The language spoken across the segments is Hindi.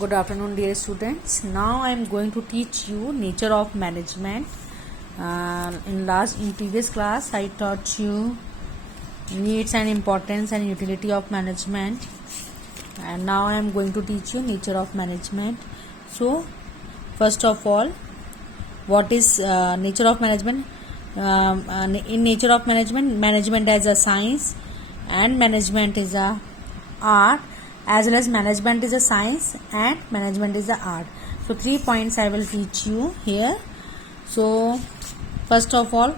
Good afternoon, dear students. Now I am going to teach you nature of management. In previous class, I taught you needs and importance and utility of management, and now I am going to teach you nature of management. So, first of all, what is nature of management? In nature of management, management as a science, and management is a art, as well as management is a science and management is a art. So 3 points I will teach you here. So first of all,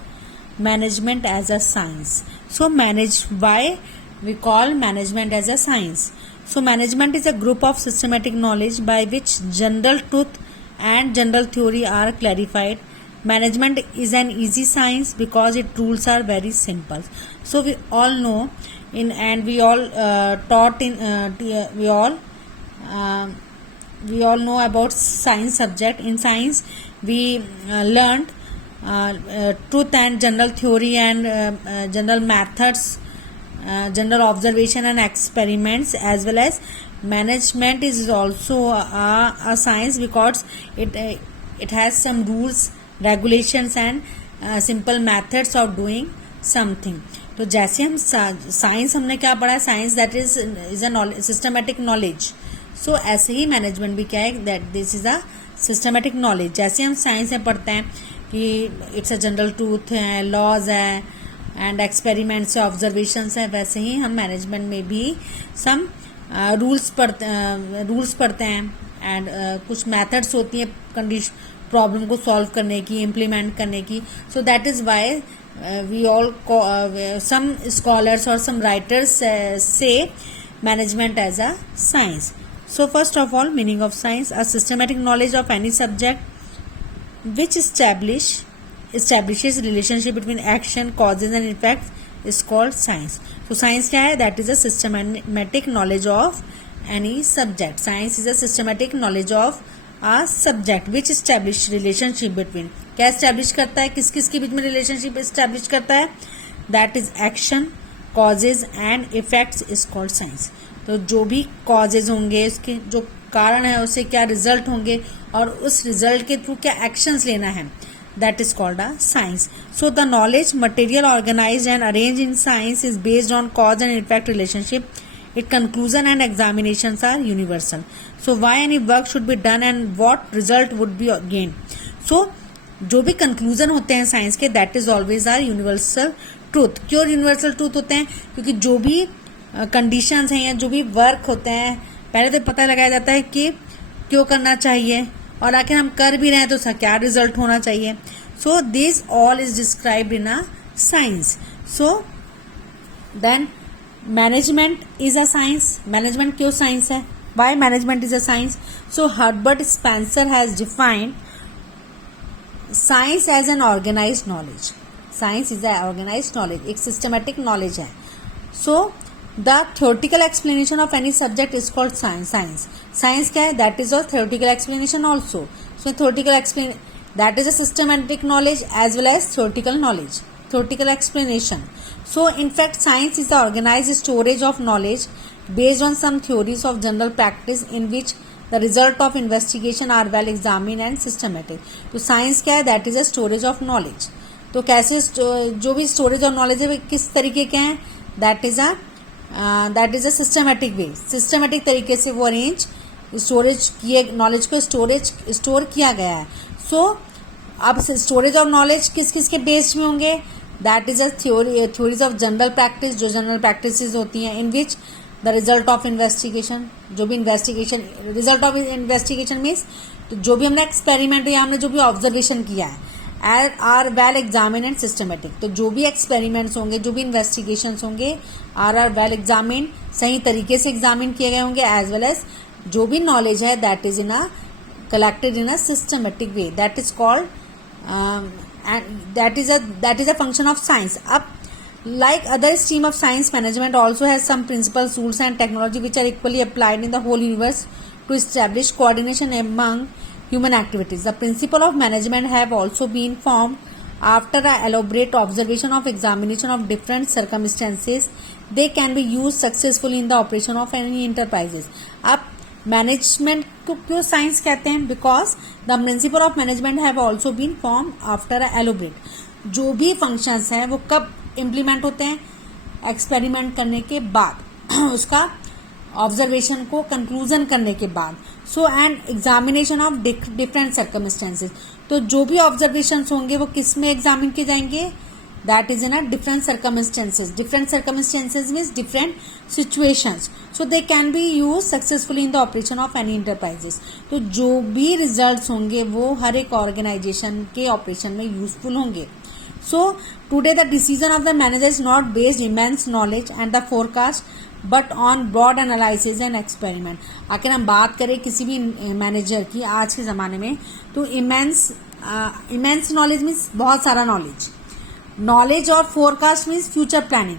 management as a science. So why we call management as a science? So management is a group of systematic knowledge by which general truth and general theory are clarified. Management is an easy science because its rules are very simple. So we all know we all know about science subject. In science we learned truth and general theory and general methods, general observation and experiments, as well as management is also a science because it has some rules, regulations and simple methods of doing something. तो जैसे हम साइंस हमने क्या पढ़ा है, science that is a systematic knowledge. So ऐसे ही मैनेजमेंट भी क्या है, that this is a systematic knowledge. जैसे हम साइंस में पढ़ते हैं कि इट्स अ जनरल ट्रूथ है, लॉज है एंड एक्सपेरिमेंट्स है, ऑब्जर्वेशंस है, वैसे ही हम मैनेजमेंट में भी सम रूल्स पढ़ते हैं एंड कुछ मेथड्स होती हैं कंडीशन प्रॉब्लम को सॉल्व करने की, इम्प्लीमेंट करने की. So that is why we all some scholars or some writers say management as a science. So first of all, meaning of science: a systematic knowledge of any subject which establishes relationship between action, causes and effects is called science. So science क्या है? That is a systematic knowledge of any subject. Science is a systematic knowledge of a subject which establish relationship between. क्या establish करता है, किस किस के बीच में relationship establish करता है? That is action, causes and effects is called science. तो जो भी causes होंगे, उसके जो कारण है उससे क्या result होंगे और उस result के थ्रू क्या actions लेना है, that is called a science. So the knowledge material organized and arranged in science is based on cause and effect relationship. Its conclusion and examinations are universal. So why any work should be done and what result would be gained. So जो भी कंक्लूजन होते हैं साइंस के, that is always are universal truth. क्यों यूनिवर्सल ट्रूथ होते हैं? क्योंकि जो भी कंडीशंस हैं या जो भी वर्क होते हैं, पहले तो पता लगाया जाता है कि क्यों करना चाहिए और आखिर हम कर भी रहे हैं तो उसका क्या रिजल्ट होना चाहिए. So this all is described in a science. So then management is a science. Management क्यों साइंस है? Why management is a science? So Herbert Spencer has defined science as an organised knowledge. Science is a organised knowledge, एक सिस्टमेटिक नॉलेज है. So the theoretical explanation of any subject is called science. Science क्या है? That is a theoretical explanation also. So theoretical that is a systematic knowledge as well as theoretical knowledge, theoretical explanation. So in fact science is the organized storage of knowledge based on some theories of general practice in which the result of investigation are well examined and systematic. तो science क्या है? that is a storage of knowledge. तो कैसे जो भी storage of knowledge है किस तरीके के हैं? that is a systematic way. systematic तरीके से वो arrange स्टोरेज किए नॉलेज को स्टोर किया गया है. सो अब स्टोरेज ऑफ नॉलेज किस किस के बेस में होंगे? That is a theories of general practice, जो जनरल प्रैक्टिसेस होती हैं, in which the result of investigation, जो भी investigation, result of investigation means जो भी हमने एक्सपेरिमेंट या हमने जो भी ऑब्जर्वेशन किया है, are well examine and systematic. तो जो भी एक्सपेरिमेंट्स होंगे, जो भी इन्वेस्टिगेशन होंगे, आर वेल एग्जामिन, सही तरीके से एग्जामिन किए गए होंगे, एज वेल एज जो भी नॉलेज है that is in a collected in a systematic way, that is called and that is a function of science. Up like other stream of science, management also has some principles, rules and technology which are equally applied in the whole universe to establish coordination among human activities. The principle of management have also been formed after a elaborate observation of examination of different circumstances. They can be used successfully in the operation of any enterprises. अब मैनेजमेंट को क्यों साइंस कहते हैं? Because the principle of management have also been form after elaborate. जो भी फंक्शंस हैं वो कब इम्प्लीमेंट होते हैं? एक्सपेरिमेंट करने के बाद उसका ऑब्जर्वेशन को कंक्लूजन करने के बाद। So and examination of different circumstances. तो जो भी ऑब्जर्वेशंस होंगे वो किस में एग्जामिन किए जाएंगे? That is in a different circumstances. Different circumstances means different situations, so they can be use successfully in the operation of any enterprises. तो जो भी रिजल्ट्स होंगे वो हर एक ऑर्गेनाइजेशन के ऑपरेशन में यूजफुल होंगे। So today the decision of the manager is not based immense knowledge and the forecast but on broad analysis and experiment। अगर हम बात करें किसी भी मैनेजर की आज के ज़माने में, तो इमेंस नॉलेज मीन्स बहुत सारा नॉलेज और फोरकास्ट मीन्स फ्यूचर प्लानिंग।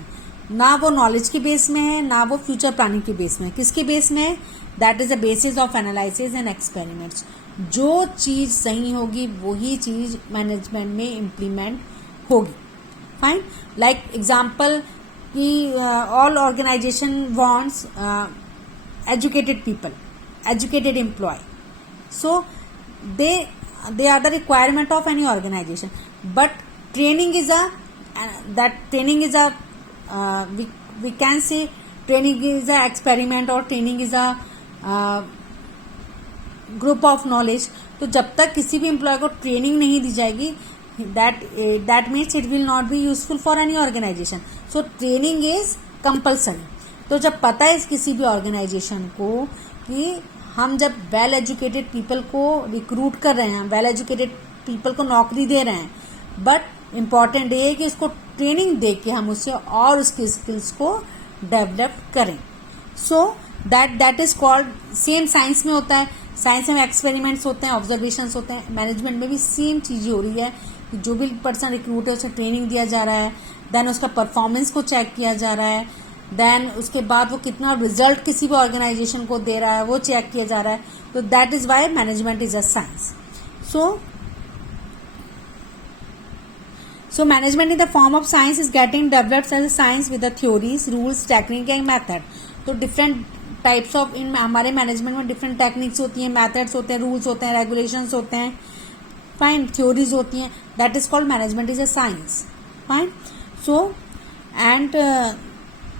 ना वो नॉलेज के बेस में है, ना वो फ्यूचर प्लानिंग के बेस में है। किसके बेस में है? That is the basis of analysis and experiments. जो चीज़ सही होगी वही चीज़ मैनेजमेंट में इम्प्लीमेंट होगी। फाइन, लाइक एग्जाम्पल कि all organisation wants educated people, educated employ, so they are the requirement of any organization, but training is a we can say training is a experiment or training is a group of knowledge। तो जब तक किसी भी एम्प्लॉय को ट्रेनिंग नहीं दी जाएगी, that means it will not be useful for any organization। so training is compulsory। तो जब पता है किसी भी ऑर्गेनाइजेशन को कि हम जब वेल एजुकेटेड पीपल को रिक्रूट कर रहे हैं, वेल एजुकेटेड पीपल को नौकरी दे रहे हैं, बट इम्पॉर्टेंट ये है कि इसको ट्रेनिंग दे के हम उससे और उसके स्किल्स को डेवलप करें। सो that is called, same science में होता है। साइंस में एक्सपेरिमेंट्स होते हैं, ऑब्जर्वेशंस होते हैं। मैनेजमेंट में भी सेम चीज़ें हो रही है कि जो भी पर्सन रिक्रूट है उसे ट्रेनिंग दिया जा रहा है, देन उसका परफॉर्मेंस को चेक किया जा रहा है, देन उसके बाद वो कितना रिजल्ट किसी भी ऑर्गेनाइजेशन को दे रहा है वो चेक किया जा रहा है। तो that is why management is a science. So management in the form of science is getting developed as a science with the theories, rules, technique and method। तो different types of in हमारे मैनेजमेंट में different techniques होती हैं, methods होते हैं, rules होते हैं, regulations होते हैं, fine, theories होती हैं। That is called management is a science, fine। So and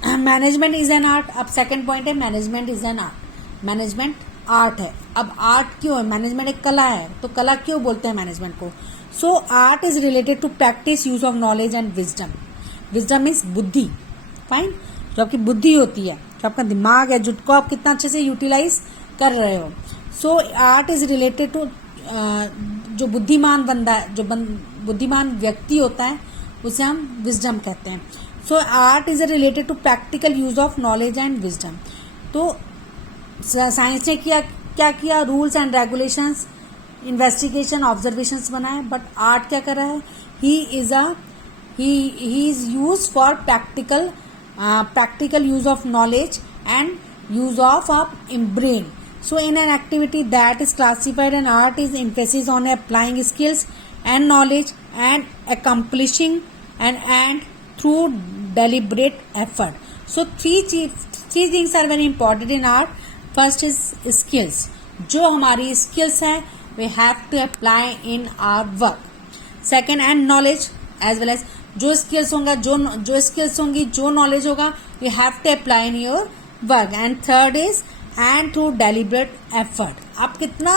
management is an art. अब सेकंड पॉइंट है management is an art. Management art है। अब आर्ट क्यों है? मैनेजमेंट एक कला है, तो कला क्यों बोलते हैं मैनेजमेंट को? So art is related to practice use of knowledge and wisdom. Wisdom means बुद्धि, फाइन, जो आपकी बुद्धि होती है, जो आपका दिमाग है, जिसको आप कितना अच्छे से यूटिलाइज कर रहे हो। So art is related to जो बुद्धिमान बंदा है, जो बुद्धिमान व्यक्ति होता है उसे हम विजडम कहते हैं। So art is related to practical use of knowledge and wisdom. तो साइंस ने क्या किया? Rules and regulations, investigation, observations बनाए, बट आर्ट क्या कर रहा है? He is use for practical use of knowledge and use of brain. So in an activity that is classified an art is emphasis on applying skills and knowledge and accomplishing and through deliberate effort। So three things are very important in art। First is skills। जो हमारी skills हैं we have to apply in our work। Second and knowledge as well as जो skills होंगे, जो skills होंगी, जो knowledge होगा you have to apply in your work। And third is and through deliberate effort। आप कितना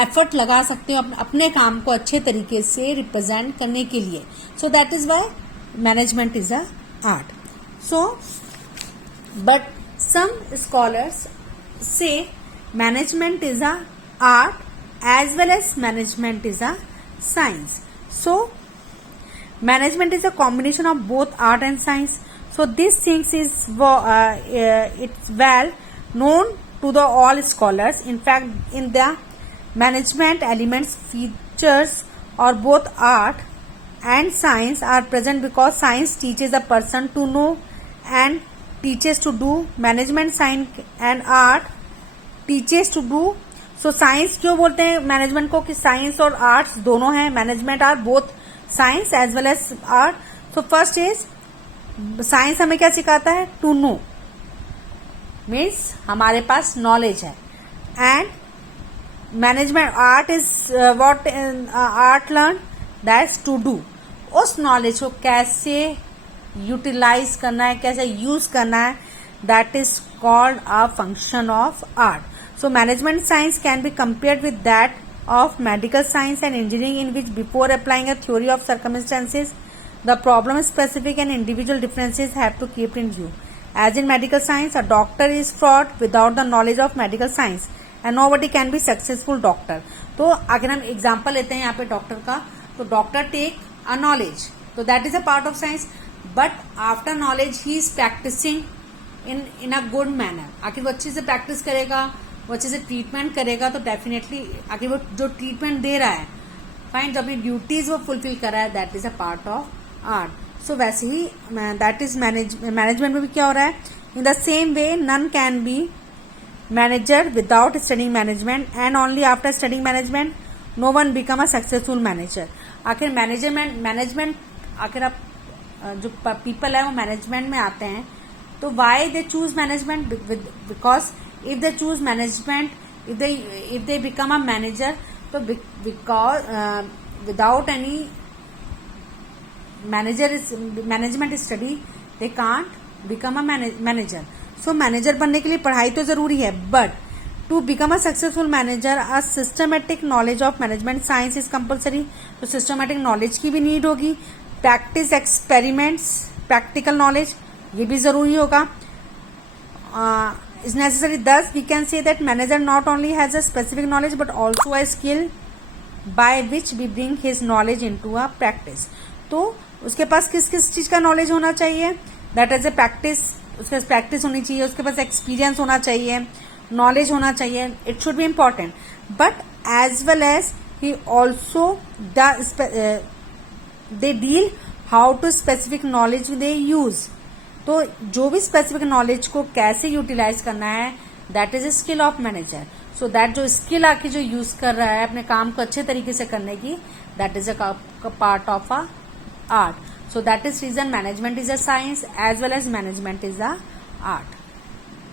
एफर्ट लगा सकते हो अपने काम को अच्छे तरीके से रिप्रेजेंट करने के लिए। So that is why management is a art। So but some scholars say management is a art as well as management is a science। So management is a combination of both art and science। So these things is it's well known to the all scholars। In fact in the management elements features or both art and science are present because science teaches a person to know and teaches to do। management science and art teaches to do। so science क्यों बोलते हैं मैनेजमेंट को कि साइंस और आर्ट्स दोनों हैं? Management are both science as well as art. So first is science हमें क्या सिखाता है? टू नो मीन्स हमारे पास नॉलेज है। and management art is what art learn, that's to do. उस नॉलेज को कैसे यूटिलाइज करना है, कैसे यूज करना है, that is called a function of art. So management science can be compared with that of medical science and engineering, in which before applying a theory of circumstances, the problem specific and individual differences have to keep in view. As in medical science, a doctor is fraught without the knowledge of medical science and nobody can be successful doctor. तो अगर हम एग्जाम्पल लेते हैं यहाँ पे डॉक्टर का, तो डॉक्टर टेक अ नॉलेज, तो that is a part of science, but after knowledge he is practising in a good manner. आखिर वो अच्छे से प्रैक्टिस करेगा, वो अच्छे से ट्रीटमेंट करेगा, तो डेफिनेटली आखिर वो जो ट्रीटमेंट दे रहा है, फाइन, जो अपनी ड्यूटीज वो फुलफिल कर रहा है, that is a part of art. So वैसे ही दैट इज मैनेजमेंट में भी क्या हो रहा है, in the same way none can be manager without studying management and only after studying management no one become a successful manager. आखिर मैनेजमेंट आखिर आप जो पीपल है वो मैनेजमेंट में आते हैं, तो why they choose management, because if they choose management, if they become a manager, so because without any management study they can't become a manager. So manager बनने के लिए पढ़ाई तो जरूरी है, but to become a successful manager a systematic knowledge of management science is compulsory. तो systematic knowledge की भी need होगी, practice experiments, practical knowledge ये भी जरूरी होगा. Is necessary. Thus we can say that manager not only has a specific knowledge but also a skill by which we bring his knowledge into a practice. तो उसके पास किस किस चीज का नॉलेज होना चाहिए, दैट इज ए प्रैक्टिस, उसके पास प्रैक्टिस होनी चाहिए, उसके पास एक्सपीरियंस होना चाहिए, नॉलेज होना चाहिए, it should be important, but as well as he also they deal how to specific knowledge they use. तो जो भी स्पेसिफिक नॉलेज को कैसे यूटिलाइज करना है, that is a skill of manager. So that जो स्किल आके जो यूज कर रहा है अपने काम को अच्छे तरीके से करने की, that is a part of a art. So that is reason management is a science as well as management is a art.